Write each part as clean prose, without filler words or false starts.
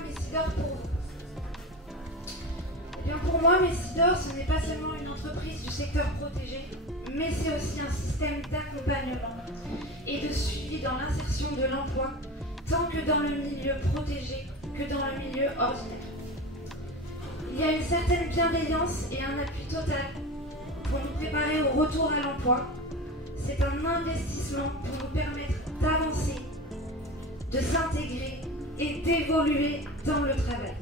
Messidor pour vous? Eh bien pour moi, Messidor, ce n'est pas seulement une entreprise du secteur protégé, mais c'est aussi un système d'accompagnement et de suivi dans l'insertion de l'emploi, tant que dans le milieu protégé que dans le milieu ordinaire. Il y a une certaine bienveillance et un appui total pour nous préparer au retour à l'emploi. C'est un investissement pour nous permettre d'avancer, de s'intégrer et d'évoluer dans le travail.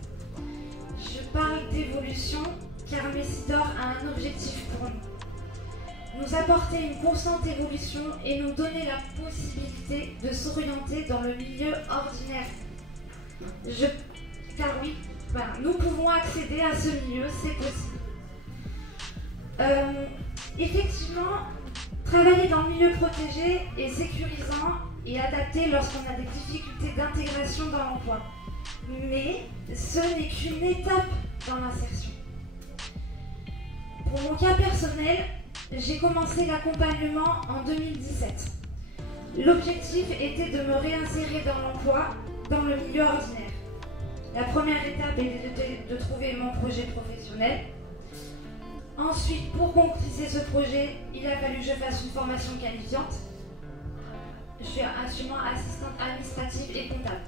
Je parle d'évolution car Messidor a un objectif pour nous. Nous apporter une constante évolution et nous donner la possibilité de s'orienter dans le milieu ordinaire. Car oui, nous pouvons accéder à ce milieu, c'est possible. Effectivement, travailler dans le milieu protégé est sécurisant et adapté lorsqu'on a des difficultés d'intégration dans l'emploi. Mais ce n'est qu'une étape dans l'insertion. Pour mon cas personnel, j'ai commencé l'accompagnement en 2017. L'objectif était de me réinsérer dans l'emploi, dans le milieu ordinaire. La première étape était de trouver mon projet professionnel. Ensuite, pour concrétiser ce projet, il a fallu que je fasse une formation qualifiante. Je suis actuellement assistante administrative et comptable.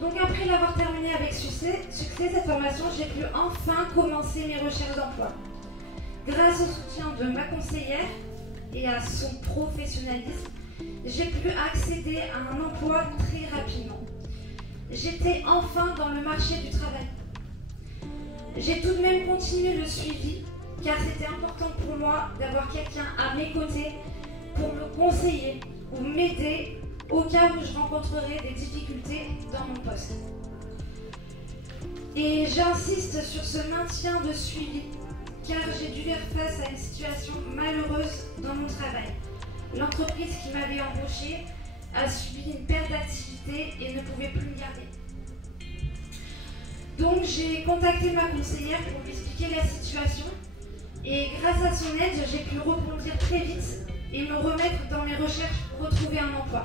Donc après l'avoir terminée avec succès cette formation, j'ai pu enfin commencer mes recherches d'emploi. Grâce au soutien de ma conseillère et à son professionnalisme, j'ai pu accéder à un emploi très rapidement. J'étais enfin dans le marché du travail. J'ai tout de même continué le suivi, car c'était important pour moi d'avoir quelqu'un à mes côtés pour me conseiller ou m'aider au cas où je rencontrerais des difficultés dans mon poste. Et j'insiste sur ce maintien de suivi, car j'ai dû faire face à une situation malheureuse dans mon travail. L'entreprise qui m'avait embauchée a subi une perte d'activité et ne pouvait plus me garder. Donc j'ai contacté ma conseillère pour lui expliquer la situation et grâce à son aide, j'ai pu rebondir très vite et me remettre dans mes recherches pour retrouver un emploi.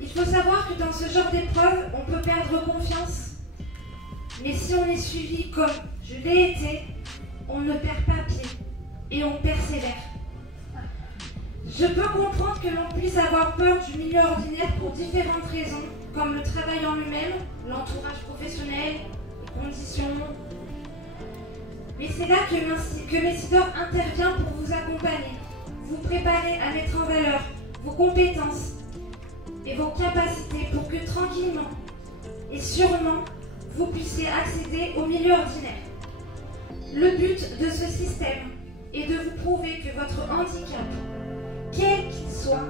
Il faut savoir que dans ce genre d'épreuve, on peut perdre confiance, mais si on est suivi comme je l'ai été, on ne perd pas pied et on persévère. Je peux comprendre que l'on puisse avoir peur du milieu ordinaire pour différentes raisons, comme le travail en lui-même, l'entourage professionnel, les conditions. Mais c'est là que Messidor intervient pour vous accompagner, vous préparer à mettre en valeur vos compétences et vos capacités pour que tranquillement et sûrement vous puissiez accéder au milieu ordinaire. Le but de ce système est de vous prouver que votre handicap, quel qu'il soit,